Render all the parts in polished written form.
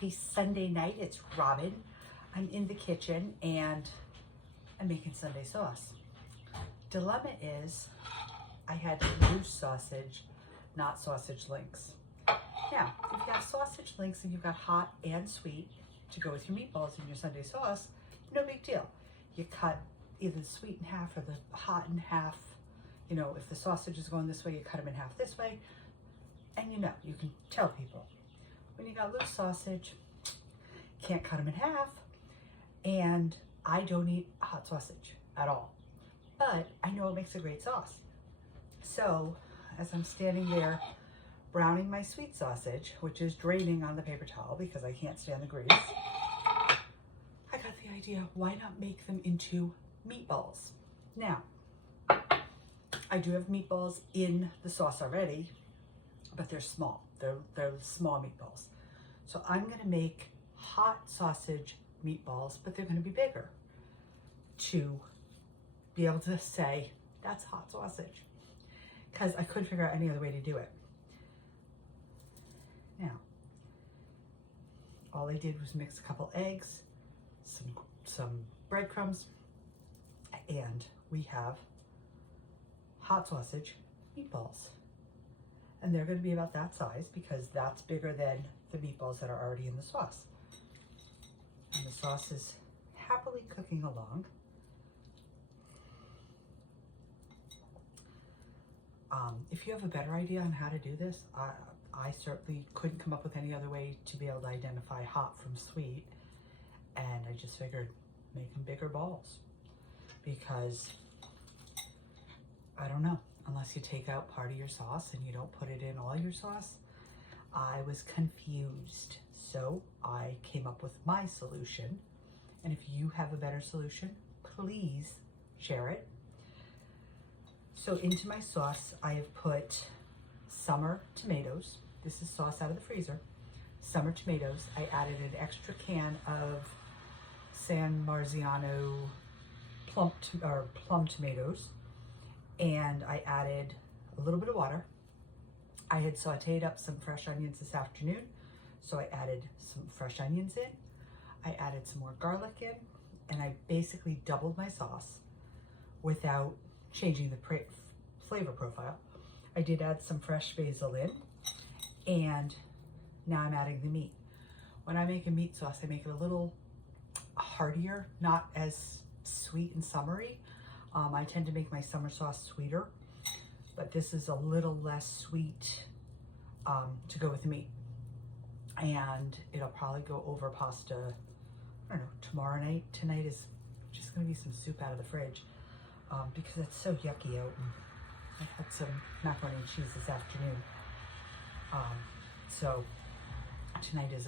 Happy Sunday night. It's Robin. I'm in the kitchen and I'm making Sunday sauce. Dilemma is I had loose sausage, not sausage links. Now, if you have sausage links and you've got hot and sweet to go with your meatballs and your Sunday sauce, no big deal. You cut either the sweet in half or the hot in half. You know, if the sausage is going this way, you cut them in half this way. And you can tell people. When you got loose sausage, can't cut them in half. And I don't eat hot sausage at all. But I know it makes a great sauce. So, as I'm standing there browning my sweet sausage, which is draining on the paper towel because I can't stand the grease, I got the idea, why not make them into meatballs? Now, I do have meatballs in the sauce already, but they're small. They're small meatballs. So I'm gonna make hot sausage meatballs, but they're gonna be bigger to be able to say, that's hot sausage. Because I couldn't figure out any other way to do it. Now, all I did was mix a couple eggs, some breadcrumbs, and we have hot sausage meatballs. And they're going to be about that size because that's bigger than the meatballs that are already in the sauce. And the sauce is happily cooking along. If you have a better idea on how to do this, I certainly couldn't come up with any other way to be able to identify hot from sweet. And I just figured make them bigger balls because I don't know, unless you take out part of your sauce and you don't put it in all your sauce. I was confused. So I came up with my solution. And if you have a better solution, please share it. So into my sauce, I have put summer tomatoes. This is sauce out of the freezer. Summer tomatoes. I added an extra can of San Marzano plum tomatoes. And I added a little bit of water. I had sauteed up some fresh onions this afternoon. So I added some fresh onions in. I added some more garlic in. And I basically doubled my sauce without changing the flavor profile. I did add some fresh basil in, and now I'm adding the meat. When I make a meat sauce, I make it a little heartier, not as sweet and summery. I tend to make my summer sauce sweeter, but this is a little less sweet to go with the meat. And it'll probably go over pasta, I don't know, tomorrow night. Tonight is just gonna be some soup out of the fridge. Because it's so yucky out. And I had some macaroni and cheese this afternoon. So tonight is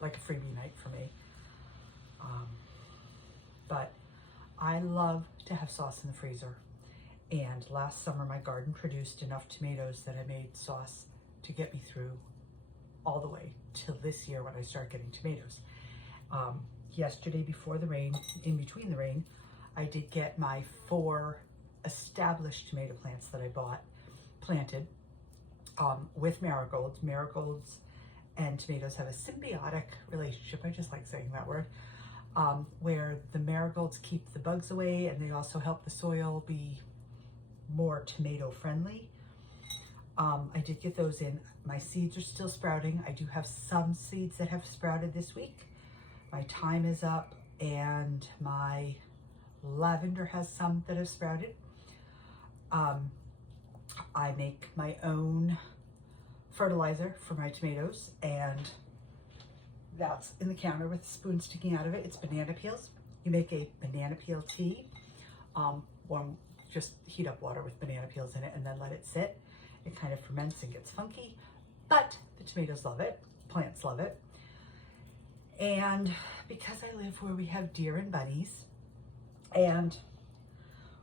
like a freebie night for me. But I love to have sauce in the freezer. And last summer my garden produced enough tomatoes that I made sauce to get me through all the way till this year when I start getting tomatoes. Yesterday before the rain, in between the rain, I did get my 4 established tomato plants that I planted with marigolds. Marigolds and tomatoes have a symbiotic relationship. I just like saying that word. Where the marigolds keep the bugs away and they also help the soil be more tomato friendly. I did get those in. My seeds are still sprouting. I do have some seeds that have sprouted this week. My thyme is up and my lavender has some that have sprouted. I make my own fertilizer for my tomatoes, and that's in the counter with a spoon sticking out of it. It's banana peels. You make a banana peel tea. Just heat up water with banana peels in it and then let it sit. It kind of ferments and gets funky, but the tomatoes love it, plants love it. And because I live where we have deer and bunnies, and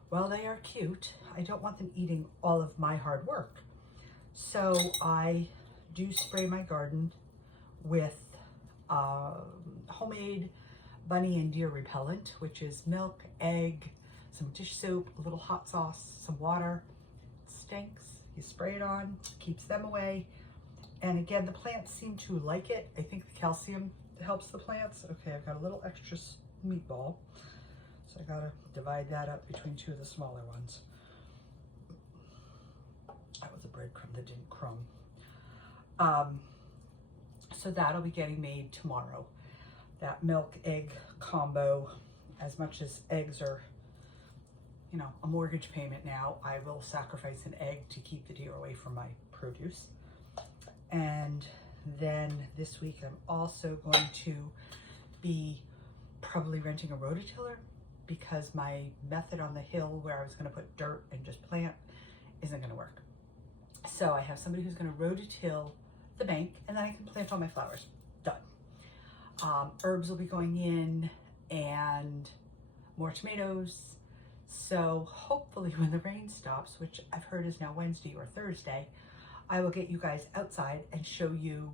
while they are cute, I don't want them eating all of my hard work. So I do spray my garden with homemade bunny and deer repellent, which is milk, egg, some dish soap, a little hot sauce, some water. It stinks. You spray it on, keeps them away, And again, the plants seem to like it. I think the calcium helps the plants. Okay, I've got a little extra meatball. So I gotta divide that up between two of the smaller ones. That was a breadcrumb that didn't crumb. So that'll be getting made tomorrow. That milk egg combo, as much as eggs are, you know, a mortgage payment now, I will sacrifice an egg to keep the deer away from my produce. And then this week I'm also going to be probably renting a rototiller because my method on the hill where I was going to put dirt and just plant isn't going to work. So I have somebody who's going to rototill the bank, and then I can plant all my flowers. Done. Herbs will be going in and more tomatoes. So hopefully when the rain stops, which I've heard is now Wednesday or Thursday, I will get you guys outside and show you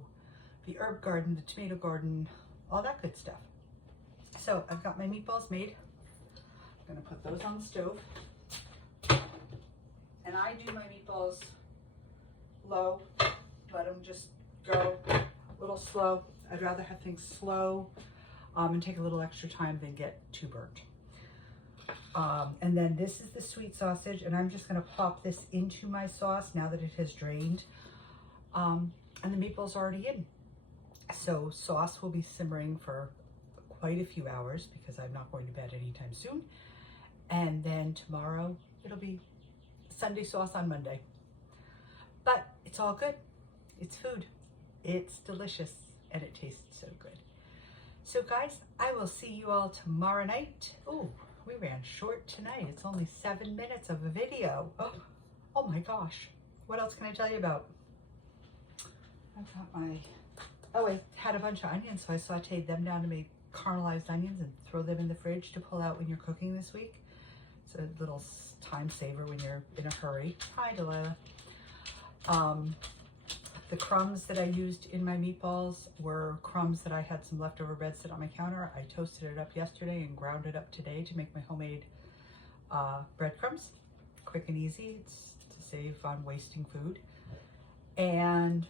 the herb garden, the tomato garden, all that good stuff. So I've got my meatballs made. I'm gonna put those on the stove. And I do my meatballs low, let them just go a little slow. I'd rather have things slow and take a little extra time than get too burnt. And then this is the sweet sausage, and I'm just gonna pop this into my sauce now that it has drained. And the meatballs are already in. So sauce will be simmering for quite a few hours because I'm not going to bed anytime soon. And then tomorrow it'll be Sunday sauce on Monday. But it's all good. It's food. It's delicious and it tastes so good. So guys, I will see you all tomorrow night. Ooh, we ran short tonight. It's only 7 minutes of a video. Oh my gosh. What else can I tell you about? I've got my, I had a bunch of onions, so I sauteed them down to make caramelized onions and throw them in the fridge to pull out when you're cooking this week. It's a little time saver when you're in a hurry. Hi, Delilah. The crumbs that I used in my meatballs were crumbs that I had some leftover bread sit on my counter. I toasted it up yesterday and ground it up today to make my homemade breadcrumbs. Quick and easy. It's to save on wasting food. And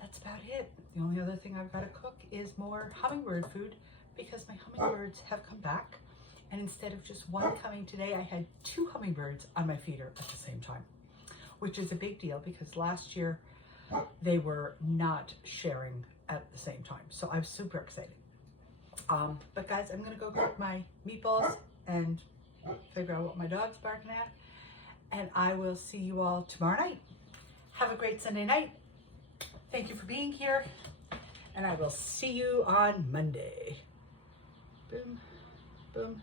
that's about it. The only other thing I've got to cook is more hummingbird food because my hummingbirds have come back. And instead of just one coming today, I had 2 hummingbirds on my feeder at the same time, which is a big deal because last year they were not sharing at the same time. So I'm super excited. But guys, I'm gonna go cook my meatballs and figure out what my dog's barking at. And I will see you all tomorrow night. Have a great Sunday night. Thank you for being here. And I will see you on Monday. Boom, boom,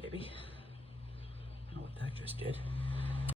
maybe. I don't know what that just did.